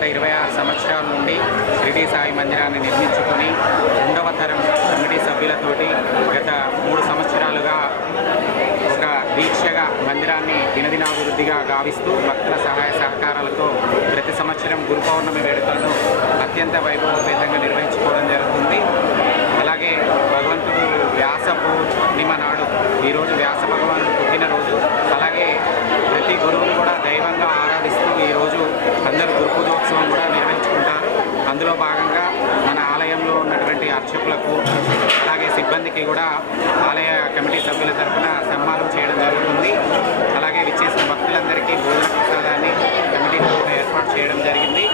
26 సంవత్సరాల నుండి షిరిడి సాయి మందిరాన్ని నిర్మించుకొని రెండవ తరం కమిటీ సభ్యులతోటి గత 3 సంవత్సరాలుగా ఒక దీక్షగా మందిరాన్ని దినదినాభివృద్ధిగా గావిస్తూ భక్తుల సహాయ సహకారాలతో ప్రతి సంవత్సరం గురు పౌర్ణమి వేడుకలను అత్యంత వైభవపేతంగా నిర్వహించుకోవడం జరుగుతుంది. అలాగే భగవంతుడు వ్యాస పూర్ణిమ నాడు ఈరోజు వ్యాస భగవానుడు పుట్టినరోజు. అలాగే ప్రతి గురువును కూడా దైవంగా ఆరాధిస్తూ ఈరోజు అందరూ గురు పూజోత్సవం కూడా నిర్వహించుకుంటారు. అందులో భాగంగా మన ఆలయంలో ఉన్నటువంటి అర్చకులకు అలాగే సిబ్బందికి కూడా ఆలయ కమిటీ సభ్యుల తరఫున సన్మానం చేయడం జరుగుతుంది. అలాగే విచ్చేసిన భక్తులందరికీ భోజన ప్రసాదాన్ని కమిటీ తరఫున ఏర్పాటు చేయడం జరిగింది.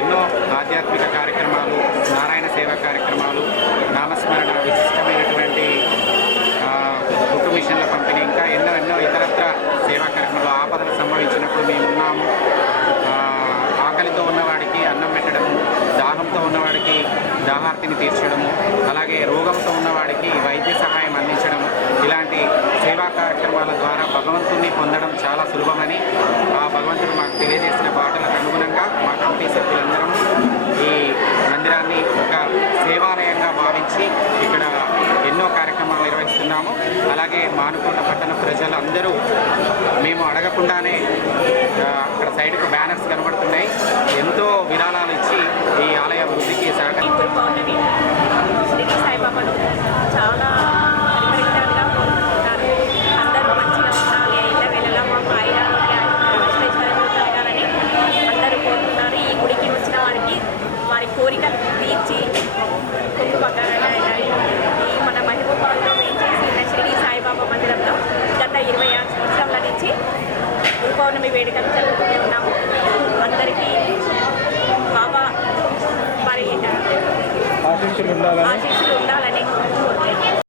ఎన్నో ఆధ్యాత్మిక కార్యక్రమాలు, నారాయణ సేవా కార్యక్రమాలు, నామస్మరణ, విశిష్టమైనటువంటి కుటుంబ మిషన్ల పంపిణీ, ఇంకా ఎన్నో ఇతరత్ర సేవా కార్యక్రమాలు, ఆపదలు సంభవించినప్పుడు మేమున్నాము, ఆకలితో ఉన్నవాడికి అన్నం పెట్టడము, దాహంతో ఉన్నవాడికి దాహార్తిని తీర్చడము, అలాగే రోగంతో ఉన్నవాడికి వైద్య సహాయం అందించడము, ఇలాంటి సేవా కార్యక్రమాల ద్వారా భగవంతుని పొందడం చాలా సులభమని ఆ భగవంతుడు మాకు తెలియజేసిన బాటలకు అనుగుణంగా మా కమిటీ సభ్యులందరం ఈ మందిరాన్ని ఒక సేవాలయంగా భావించి ఇక్కడ ఎన్నో కార్యక్రమాలు నిర్వహిస్తున్నాము. అలాగే మానుకోట పట్టణ ప్రజలందరూ మేము అడగకుండానే అక్కడ సైడ్కు బ్యానర్స్ కనబడుతున్నాయి, ఎంతో విరాళాలు ఇచ్చి ఈ ఆలయ అభివృద్ధికి సహకరించారు. షిరిడి సాయిబాబాను చాలా పరిపరికరంగా కోరుకుంటున్నారు. అందరూ మంచిగా ఉండాలి, ఇళ్ళ వేళలా మాకు ఐశ్వర్యములు కలగాలని అందరూ కోరుతున్నారు. ఈ గుడికి వచ్చిన వారి కోరికలు తీర్చి కొంగు బంగారాలు ఈ మన మహబూబాబాద్లో వేయించేసి షిరిడి సాయిబాబా మందిరంలో గత 26 సంవత్సరాల నుంచి గురు పౌర్ణమి వేడుకలు జరుగుతుంది.